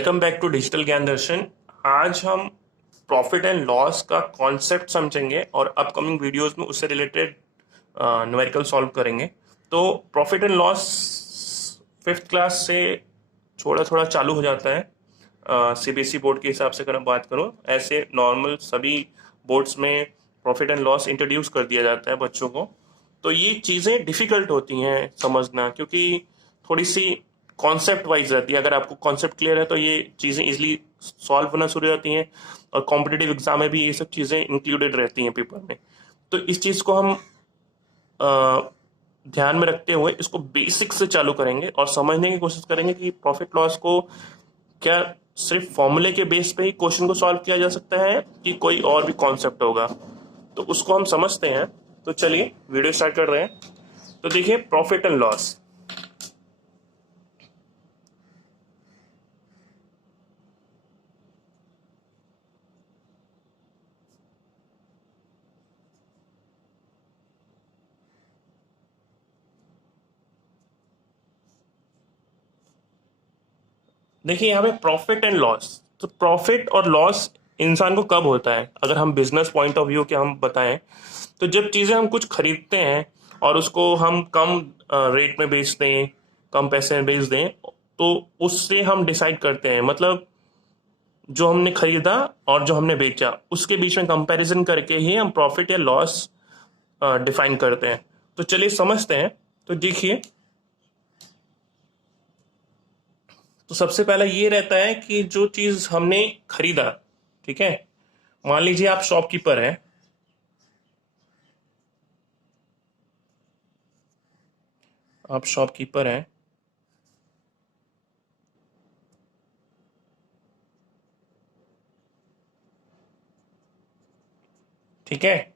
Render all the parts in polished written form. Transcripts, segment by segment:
Welcome back to digital ज्ञान दर्शन। आज हम प्रॉफिट एंड लॉस का कॉन्सेप्ट समझेंगे और अपकमिंग वीडियोस में उससे रिलेटेड न्यूमेरिकल सॉल्व करेंगे। तो profit and loss fifth class से थोड़ा थोड़ा चालू हो जाता है। सीबीएसई बोर्ड के हिसाब से अगर मैं बात करूँ, ऐसे नॉर्मल सभी बोर्ड्स में प्रॉफिट एंड लॉस इंट्रोड्यूस कर दिया जाता है बच्चों को। तो ये चीज़ें डिफ़िकल्ट होती हैं समझना, क्योंकि थोड़ी सी कॉन्सेप्ट वाइज रहती है। अगर आपको कॉन्सेप्ट क्लियर है तो ये चीज़ें इजीली सॉल्व होना शुरू हो जाती हैं, और कॉम्पिटिटिव एग्जाम में भी ये सब चीज़ें इंक्लूडेड रहती हैं पेपर में। तो इस चीज़ को हम ध्यान में रखते हुए इसको बेसिक से चालू करेंगे और समझने की कोशिश करेंगे कि प्रॉफिट लॉस को क्या सिर्फ फॉर्मूले के बेस पे ही क्वेश्चन को सॉल्व किया जा सकता है कि कोई और भी कॉन्सेप्ट होगा। तो उसको हम समझते हैं। तो चलिए वीडियो स्टार्ट कर रहे हैं। तो देखिए, प्रॉफिट एंड लॉस। देखिए यहाँ पे प्रॉफिट एंड लॉस, तो प्रॉफिट और लॉस इंसान को कब होता है? अगर हम बिजनेस पॉइंट ऑफ व्यू के हम बताएं, तो जब चीज़ें हम कुछ खरीदते हैं और उसको हम कम रेट में बेच दें, कम पैसे में बेच दें, तो उससे हम डिसाइड करते हैं, मतलब जो हमने खरीदा और जो हमने बेचा उसके बीच में कंपैरिजन करके ही हम प्रॉफिट या लॉस डिफाइन करते हैं। तो चलिए समझते हैं। तो देखिए, तो सबसे पहला ये रहता है कि जो चीज हमने खरीदा, ठीक है, मान लीजिए आप शॉपकीपर हैं, आप शॉपकीपर हैं, ठीक है,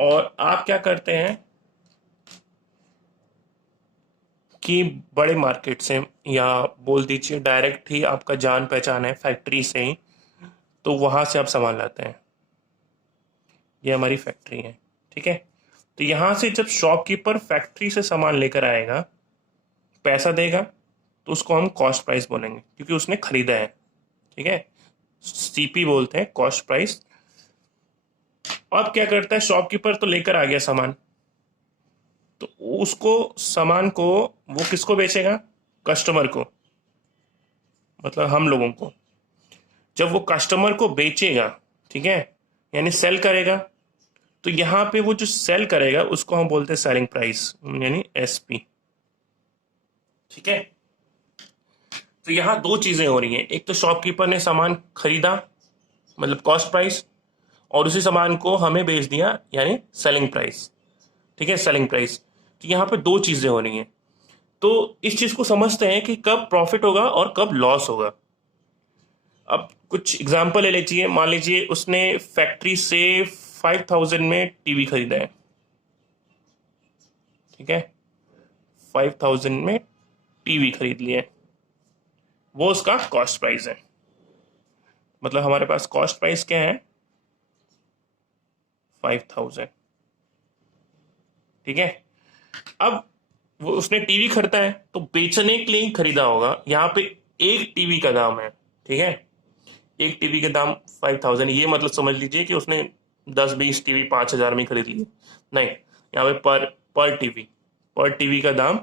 और आप क्या करते हैं कि बड़े मार्केट से, या बोल दीजिए डायरेक्ट ही आपका जान पहचान है फैक्ट्री से ही, तो वहां से आप सामान लाते हैं। ये हमारी फैक्ट्री है, ठीक है। तो यहां से जब शॉपकीपर फैक्ट्री से सामान लेकर आएगा, पैसा देगा, तो उसको हम कॉस्ट प्राइस बोलेंगे क्योंकि उसने खरीदा है, ठीक है। सीपी बोलते हैं, कॉस्ट प्राइस। अब क्या करता है, शॉपकीपर तो लेकर आ गया सामान, तो उसको सामान को वो किसको बेचेगा? कस्टमर को, मतलब हम लोगों को। जब वो कस्टमर को बेचेगा, ठीक है, यानी सेल करेगा, तो यहां पे वो जो सेल करेगा उसको हम बोलते हैं सेलिंग प्राइस, यानी एसपी, ठीक है। तो यहां दो चीजें हो रही हैं, एक तो शॉपकीपर ने सामान खरीदा, मतलब कॉस्ट प्राइस, और उसी सामान को हमें बेच दिया, यानी सेलिंग प्राइस, ठीक है, सेलिंग प्राइस। तो यहाँ पे दो चीजें हो रही हैं। तो इस चीज को समझते हैं कि कब प्रॉफिट होगा और कब लॉस होगा। अब कुछ एग्जांपल ले लीजिए। मान लीजिए उसने फैक्ट्री से 5000 में टीवी खरीदा है, ठीक है, 5000 में टीवी खरीद लिया है, वो उसका कॉस्ट प्राइस है। मतलब हमारे पास कॉस्ट प्राइस क्या है? 5000, ठीक है। अब वो उसने टीवी खरीदा है तो बेचने के लिए ही खरीदा होगा। यहाँ पे एक टीवी का दाम है, ठीक है, एक टीवी का दाम 5000। ये मतलब समझ लीजिए कि उसने 10-20 टीवी 5000 में खरीद लिए, नहीं। यहाँ पे पर टीवी का दाम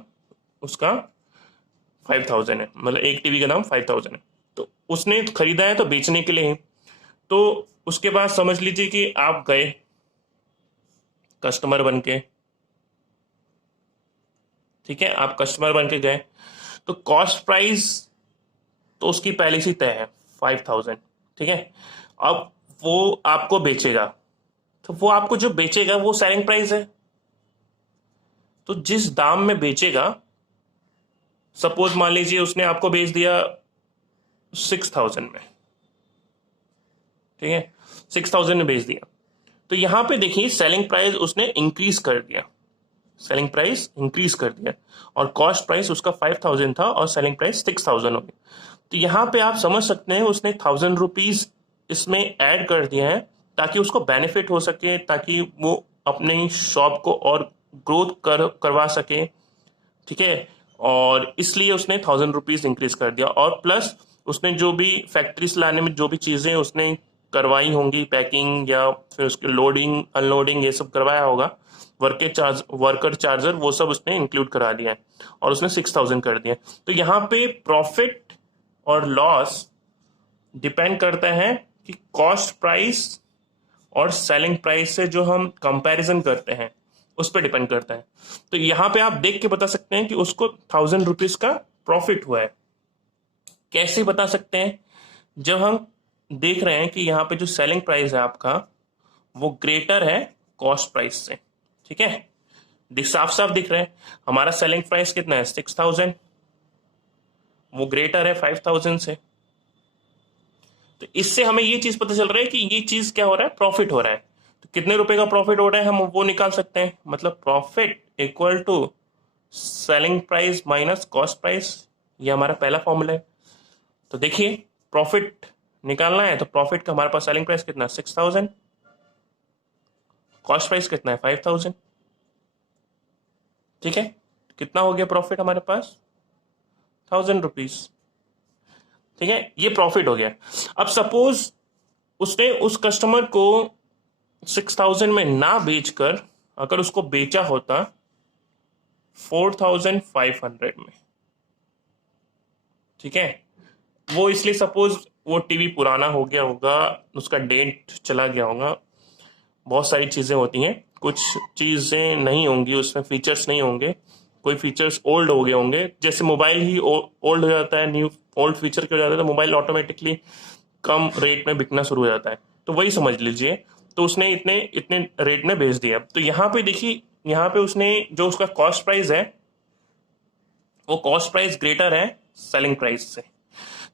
उसका 5000 है, मतलब एक टीवी का दाम 5000 है। तो उसने खरीदा है तो बेचने के लिए ही। तो उसके बाद समझ लीजिए कि आप गए कस्टमर बन के, ठीक है, आप कस्टमर बन के गए, तो कॉस्ट प्राइस तो उसकी पहले से तय है 5000, ठीक है। अब वो आपको बेचेगा, तो वो आपको जो बेचेगा वो सेलिंग प्राइस है। तो जिस दाम में बेचेगा, सपोज मान लीजिए उसने आपको बेच दिया 6000 में, ठीक है, 6000 में बेच दिया, तो यहां पे देखिए सेलिंग प्राइस उसने इंक्रीज कर दिया, सेलिंग प्राइस इंक्रीज कर दिया, और कॉस्ट प्राइस उसका 5000 था और सेलिंग प्राइस 6000 हो गई। तो यहां पे आप समझ सकते हैं उसने 1000 रुपीज इसमें ऐड कर दिया है ताकि उसको बेनिफिट हो सके, ताकि वो अपनी शॉप को और ग्रोथ करवा सके, ठीक है। और इसलिए उसने 1000 रुपीज इंक्रीज कर दिया, और प्लस उसने जो भी फैक्ट्री से लाने में जो भी चीज़ें उसने करवाई होंगी, पैकिंग या फिर उसके लोडिंग अनलोडिंग ये सब करवाया होगा, वर्कर चार्जर वो सब उसने इंक्लूड करा दिया है और उसने 6,000 कर दिया। तो यहाँ पे प्रॉफिट और लॉस डिपेंड करता है कि कॉस्ट प्राइस और सेलिंग प्राइस से जो हम कंपैरिजन करते हैं उस पर डिपेंड करता है। तो यहाँ पे आप देख के बता सकते हैं कि उसको 1,000 रुपीज का प्रॉफिट हुआ है। कैसे बता सकते हैं? जब हम देख रहे हैं कि यहाँ पे जो सेलिंग प्राइस है आपका वो ग्रेटर है कॉस्ट प्राइस से, ठीक है, साफ साफ दिख रहा है। हमारा सेलिंग प्राइस कितना है? 6,000, वो ग्रेटर है 5,000 से। तो इससे हमें ये चीज पता चल रहा है कि ये चीज क्या हो रहा है, प्रॉफिट हो रहा है। तो कितने रुपए का प्रॉफिट हो रहा है हम वो निकाल सकते हैं। मतलब profit equal to selling price minus cost price, ये हमारा पहला फॉर्मूला है। तो देखिए प्रॉफिट निकालना है तो प्रॉफिट का हमारे पास सेलिंग प्राइस कितना है? 6,000, कॉस्ट प्राइस कितना है? 5,000, ठीक है। कितना हो गया प्रॉफिट हमारे पास? 1,000 रुपीज, ठीक है, ये प्रॉफिट हो गया। अब सपोज उसने उस कस्टमर को 6,000 में ना बेचकर अगर उसको बेचा होता 4,500 में, ठीक है, वो इसलिए सपोज वो टीवी पुराना हो गया होगा, उसका डेट चला गया होगा, बहुत सारी चीजें होती हैं, कुछ चीजें नहीं होंगी उसमें, फीचर्स नहीं होंगे, कोई फीचर्स ओल्ड हो गए होंगे। जैसे मोबाइल ही ओल्ड हो जाता है, न्यू ओल्ड फीचर के हो जाता है तो मोबाइल ऑटोमेटिकली कम रेट में बिकना शुरू हो जाता है। तो वही समझ लीजिए, तो उसने इतने इतने रेट में बेच दिया। तो यहाँ पे देखिए, यहाँ पे उसने जो उसका कॉस्ट प्राइस है वो कॉस्ट प्राइस ग्रेटर है सेलिंग प्राइस से।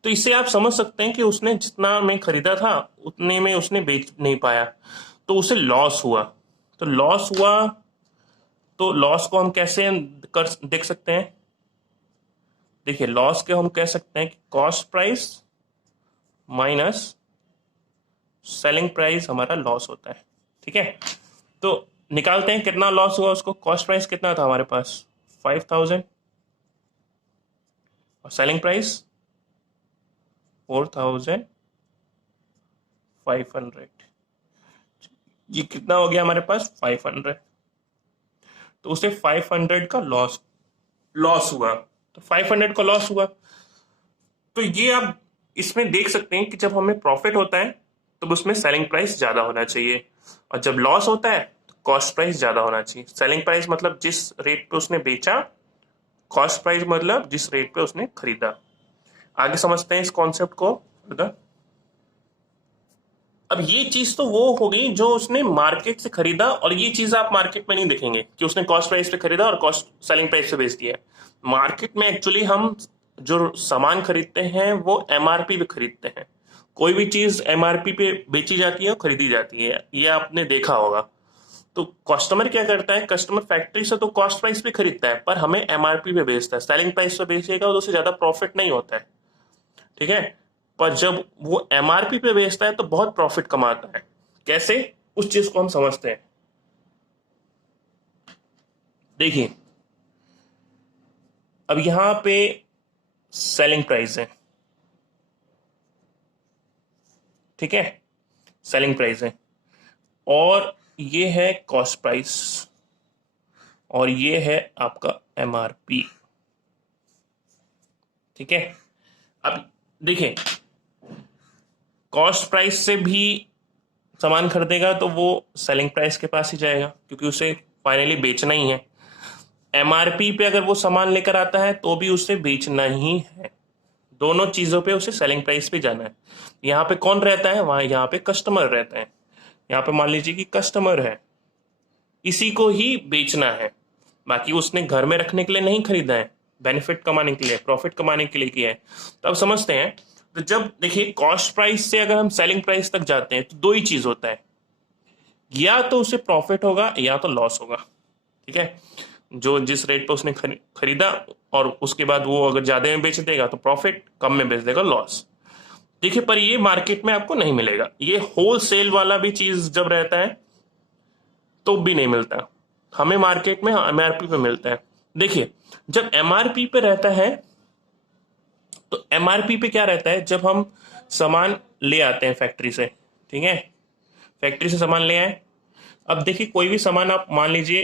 तो इससे आप समझ सकते हैं कि उसने जितना में खरीदा था उतने में उसने बेच नहीं पाया, तो उसे लॉस हुआ। तो लॉस हुआ, तो लॉस को हम कैसे कर देख सकते हैं? देखिए लॉस के हम कह सकते हैं कि cost price minus selling price हमारा लॉस होता है, ठीक है। तो निकालते हैं कितना लॉस हुआ उसको। कॉस्ट प्राइस कितना था हमारे पास? 5,000 और सेलिंग प्राइस 4,500। ये कितना हो गया हमारे पास? 500। तो उसे 500 का लॉस लॉस हुआ। तो 500 का लॉस हुआ। तो ये आप इसमें देख सकते हैं कि जब हमें प्रॉफिट होता है तब उसमें सेलिंग प्राइस ज्यादा होना चाहिए, और जब लॉस होता है तो कॉस्ट प्राइस ज्यादा होना चाहिए। सेलिंग प्राइस मतलब जिस रेट पे उसने बेचा, कॉस्ट प्राइस मतलब जिस रेट पे उसने खरीदा। आगे समझते हैं इस कॉन्सेप्ट को। अब ये चीज तो वो हो गई जो उसने मार्केट से खरीदा, और ये चीज आप मार्केट में नहीं देखेंगे कि उसने कॉस्ट प्राइस पे खरीदा और कॉस्ट सेलिंग प्राइस पे बेच दिया। मार्केट में एक्चुअली हम जो सामान खरीदते हैं वो एमआरपी पे खरीदते हैं। कोई भी चीज एमआरपी पे बेची जाती है और खरीदी जाती है, ये आपने देखा होगा। तो कस्टमर क्या करता है? कस्टमर फैक्ट्री से तो कॉस्ट प्राइस पे खरीदता है पर हमें एमआरपी पे बेचता है। सेलिंग प्राइस पे बेचेगा तो उससे ज्यादा प्रॉफिट नहीं होता है, ठीक है। पर जब वो एमआरपी पे बेचता है तो बहुत प्रॉफिट कमाता है। कैसे? उस चीज को हम समझते हैं। देखिए अब यहां पे सेलिंग प्राइस है, ठीक है, सेलिंग प्राइस है, और ये है कॉस्ट प्राइस, और ये है आपका एमआरपी, ठीक है। अब देखिए कॉस्ट प्राइस से भी सामान खरीदेगा तो वो सेलिंग प्राइस के पास ही जाएगा क्योंकि उसे फाइनली बेचना ही है। एमआरपी पे अगर वो सामान लेकर आता है तो भी उसे बेचना ही है। दोनों चीजों पे उसे सेलिंग प्राइस पे जाना है। यहाँ पे कौन रहता है? वहां यहाँ पे कस्टमर रहता है। यहाँ पे मान लीजिए कि कस्टमर है, इसी को ही बेचना है। बाकी उसने घर में रखने के लिए नहीं खरीदा है, बेनिफिट कमाने के लिए, प्रॉफिट कमाने के लिए किया है। तो अब समझते हैं। तो जब देखिए कॉस्ट प्राइस से अगर हम सेलिंग प्राइस तक जाते हैं तो दो ही चीज होता है, या तो उसे प्रॉफिट होगा या तो लॉस होगा, ठीक है। जो जिस रेट पर उसने खरीदा और उसके बाद वो अगर ज्यादा में बेच देगा तो प्रॉफिट, कम में बेच देगा लॉस। देखिए पर ये मार्केट में आपको नहीं मिलेगा। ये होल सेल वाला भी चीज जब रहता है तो भी नहीं मिलता, हमें मार्केट में एमआरपी पे मिलता है। देखिए जब एमआरपी पे रहता है तो एमआरपी पे क्या रहता है, जब हम सामान ले आते हैं फैक्ट्री से, ठीक है, फैक्ट्री से सामान ले आए। अब देखिए कोई भी सामान आप मान लीजिए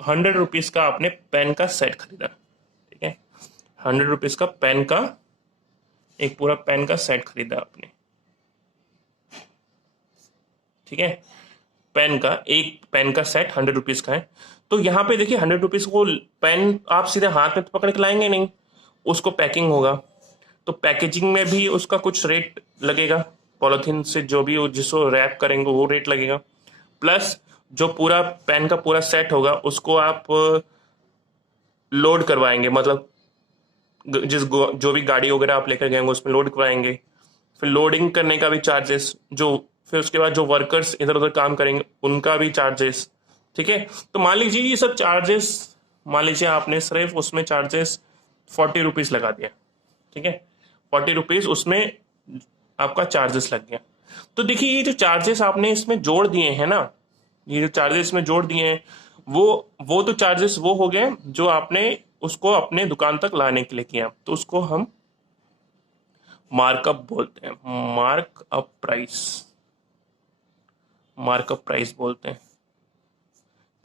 100 रुपीज का आपने पेन का सेट खरीदा, ठीक है, 100 रुपीज का पेन का एक पूरा पेन का सेट खरीदा आपने, ठीक है, पेन का एक पेन का सेट 100 रुपीज का है। तो यहाँ पे देखिए 100 रुपीज को पेन आप सीधे हाथ में तो पकड़ के लाएंगे नहीं, उसको पैकिंग होगा, तो पैकेजिंग में भी उसका कुछ रेट लगेगा, पॉलिथीन से जो भी जिसको रैप करेंगे वो रेट लगेगा, प्लस जो पूरा पेन का पूरा सेट होगा उसको आप लोड करवाएंगे, मतलब जो भी गाड़ी वगैरह आप लेकर गए उसमें लोड करवाएंगे, फिर लोडिंग करने का भी चार्जेस, जो फिर उसके बाद जो वर्कर्स इधर उधर काम करेंगे उनका भी चार्जेस, ठीक है। तो मान लीजिए ये सब चार्जेस, मान लीजिए आपने सिर्फ उसमें चार्जेस 40 रुपीज लगा दिया, ठीक है, 40 रुपीज उसमें आपका चार्जेस लग गया। तो देखिए ये जो चार्जेस आपने इसमें जोड़ दिए हैं ना, ये जो चार्जेस इसमें जोड़ दिए हैं वो तो चार्जेस वो हो गए जो आपने उसको अपने दुकान तक लाने के लिए किया, तो उसको हम मार्कअप बोलते हैं, मार्कअप प्राइस, मार्कअप प्राइस बोलते हैं,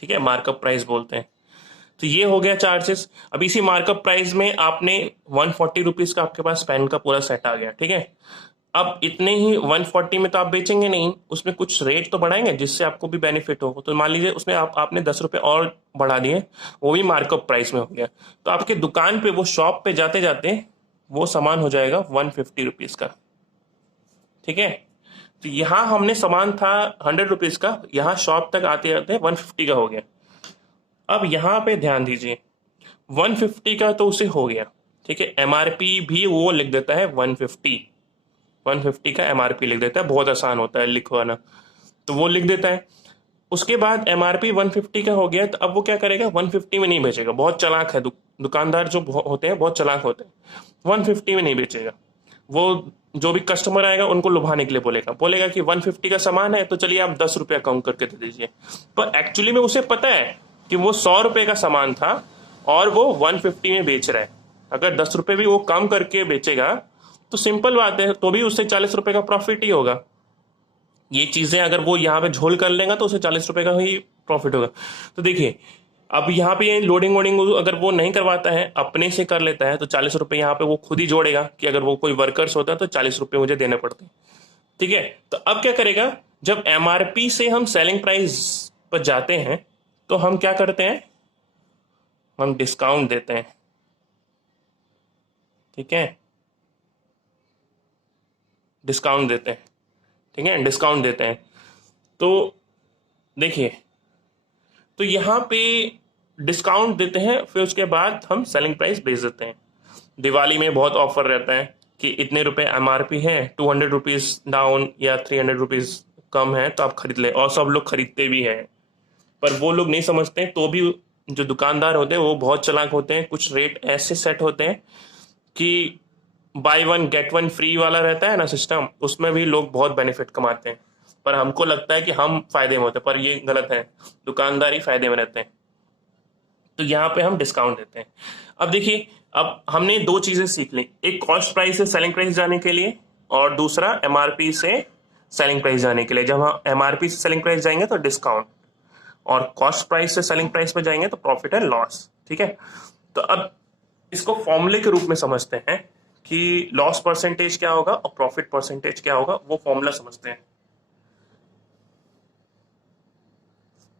ठीक है, मार्कअप प्राइस बोलते हैं। तो ये हो गया चार्जेस। अब इसी मार्कअप प्राइस में आपने 140 रुपीज का आपके पास पेन का पूरा सेट आ गया, ठीक है। अब इतने ही 140 में तो आप बेचेंगे नहीं, उसमें कुछ रेट तो बढ़ाएंगे जिससे आपको भी बेनिफिट हो। तो मान लीजिए उसमें आपने 10 रुपए और बढ़ा दिए, वो भी मार्कअप प्राइस में हो गया। तो आपके दुकान पे वो शॉप पे जाते जाते वो सामान हो जाएगा 150 रुपीज का, ठीक है। तो यहाँ हमने सामान था 100 रुपीज का, यहाँ शॉप तक आते आते 150 का हो गया। अब यहाँ पे ध्यान दीजिए 150 का तो उसे हो गया, ठीक है, एमआरपी भी वो लिख देता है 150 का एमआरपी लिख देता है, बहुत आसान होता है लिखवाना, तो वो लिख देता है। उसके बाद एमआरपी 150 का हो गया, तो अब वो क्या करेगा, 150 में नहीं बेचेगा, बहुत चालाक है दुकानदार जो होते हैं बहुत चालाक होते हैं, 150 में नहीं बेचेगा। वो जो भी कस्टमर आएगा उनको लुभाने के लिए बोलेगा कि 150 का सामान है तो चलिए आप 10 रुपया कम करके दे दीजिए, पर एक्चुअली में उसे पता है कि वो 100 रुपए का सामान था और वो 150 में बेच रहा है। अगर 10 रुपए भी वो कम करके बेचेगा तो सिंपल बात है, तो भी उससे 40 रुपए का प्रॉफिट ही होगा। ये चीजें अगर वो यहाँ पे झोल कर लेगा तो उसे 40 रुपए का ही प्रॉफिट होगा। तो देखिए अब यहाँ पे लोडिंग वोडिंग अगर वो नहीं करवाता है, अपने से कर लेता है, तो 40 रुपए यहाँ पे वो खुद ही जोड़ेगा कि अगर वो कोई वर्कर्स होता है तो 40 रुपए मुझे देने पड़ते हैं, ठीक है। तो अब क्या करेगा, जब एमआरपी से हम सेलिंग प्राइस पर जाते हैं तो हम क्या करते हैं, हम डिस्काउंट देते हैं, ठीक है, डिस्काउंट देते हैं, ठीक है, डिस्काउंट देते हैं। तो देखिए तो यहाँ पे डिस्काउंट देते हैं, फिर उसके बाद हम सेलिंग प्राइस बेच देते हैं। दिवाली में बहुत ऑफर रहता है कि इतने रुपए एमआरपी है, 200 रुपीज डाउन या 300 रुपीज कम है तो आप खरीद ले, और सब लोग खरीदते भी हैं। पर वो लोग नहीं समझते, तो भी जो दुकानदार होते हैं वो बहुत चालाक होते हैं, कुछ रेट ऐसे सेट होते हैं कि by one get one free वाला रहता है ना सिस्टम, उसमें भी लोग बहुत बेनिफिट कमाते हैं। पर हमको लगता है कि हम फायदे में होते हैं, पर ये गलत है, दुकानदार ही फायदे में रहते हैं। तो यहाँ पे हम डिस्काउंट देते हैं। अब देखिए अब हमने दो चीजें सीख ली, एक कॉस्ट प्राइस से सेलिंग प्राइस जाने के लिए और दूसरा एमआरपी से सेलिंग प्राइस जाने के लिए। जब हम एमआरपी से सेलिंग प्राइस जाएंगे तो डिस्काउंट, और कॉस्ट प्राइस से सेलिंग प्राइस पे जाएंगे तो प्रॉफिट एंड लॉस, ठीक है। तो अब इसको फॉर्मूले के रूप में समझते हैं कि लॉस परसेंटेज क्या होगा और प्रॉफिट परसेंटेज क्या होगा, वो फॉर्मूला समझते हैं।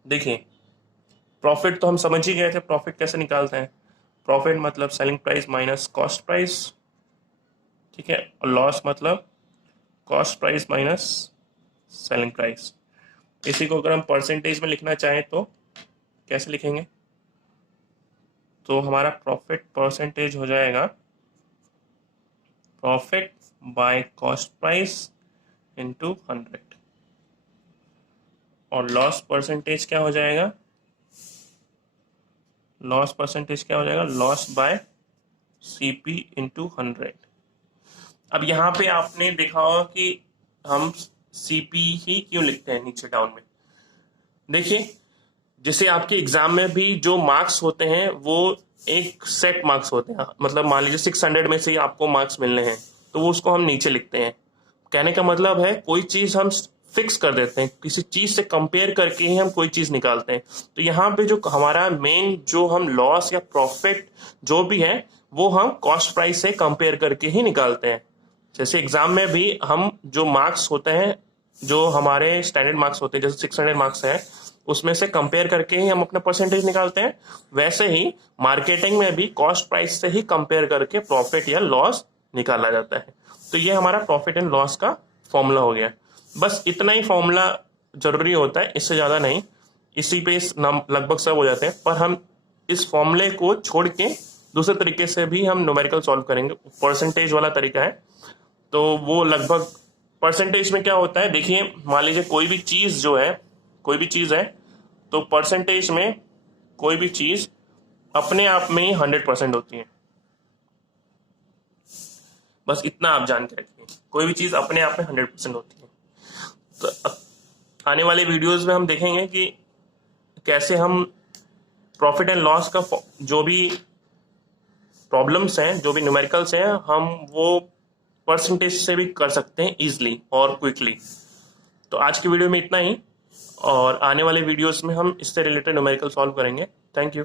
देखिए प्रॉफिट तो हम समझ ही गए थे, प्रॉफिट कैसे निकालते हैं, प्रॉफिट मतलब selling price minus cost price, ठीक है, और लॉस मतलब cost price minus selling price. इसी को अगर हम परसेंटेज में लिखना चाहें तो कैसे लिखेंगे, तो हमारा प्रॉफिट परसेंटेज हो जाएगा profit by cost price into 100, और लॉस परसेंटेज क्या हो जाएगा, लॉस परसेंटेज क्या हो जाएगा, लॉस बाय सीपी इंटू 100। अब यहाँ पे आपने देखा होगा कि हम सीपी ही क्यों लिखते हैं नीचे डाउन में। देखिए जैसे आपके एग्जाम में भी जो मार्क्स होते हैं वो एक सेट मार्क्स होते हैं, मतलब मान लीजिए 600 में से ही आपको मार्क्स मिलने हैं, तो वो उसको हम नीचे लिखते हैं। कहने का मतलब है कोई चीज हम फिक्स कर देते हैं, किसी चीज से कंपेयर करके ही हम कोई चीज निकालते हैं। तो यहाँ पे जो हमारा मेन जो हम लॉस या प्रॉफिट जो भी है वो हम कॉस्ट प्राइस से कंपेयर करके ही निकालते हैं। जैसे एग्जाम में भी हम जो मार्क्स होते हैं, जो हमारे स्टैंडर्ड मार्क्स होते हैं, जैसे 600 मार्क्स है, उसमें से कंपेयर करके ही हम अपना परसेंटेज निकालते हैं। वैसे ही मार्केटिंग में भी कॉस्ट प्राइस से ही कंपेयर करके प्रॉफिट या लॉस निकाला जाता है। तो ये हमारा प्रॉफिट एंड लॉस का फॉर्मूला हो गया। बस इतना ही फॉर्मूला जरूरी होता है, इससे ज्यादा नहीं। इसी पे लगभग सब हो जाते हैं, पर हम इस फॉर्मूले को छोड़ के दूसरे तरीके से भी हम न्यूमेरिकल सॉल्व करेंगे। परसेंटेज वाला तरीका है, तो वो लगभग परसेंटेज में क्या होता है, देखिए मान लीजिए कोई भी चीज जो है, कोई भी चीज है, तो परसेंटेज में कोई भी चीज अपने आप में ही 100% होती है। बस इतना आप जान के रखिए, कोई भी चीज अपने आप में 100% होती है। तो आने वाले वीडियोस में हम देखेंगे कि कैसे हम प्रॉफिट एंड लॉस का जो भी प्रॉब्लम्स हैं, जो भी न्यूमेरिकल्स हैं, हम वो परसेंटेज से भी कर सकते हैं इजिली और क्विकली। तो आज की वीडियो में इतना ही, और आने वाले वीडियोस में हम इससे रिलेटेड न्यूमेरिकल सॉल्व करेंगे। Thank you.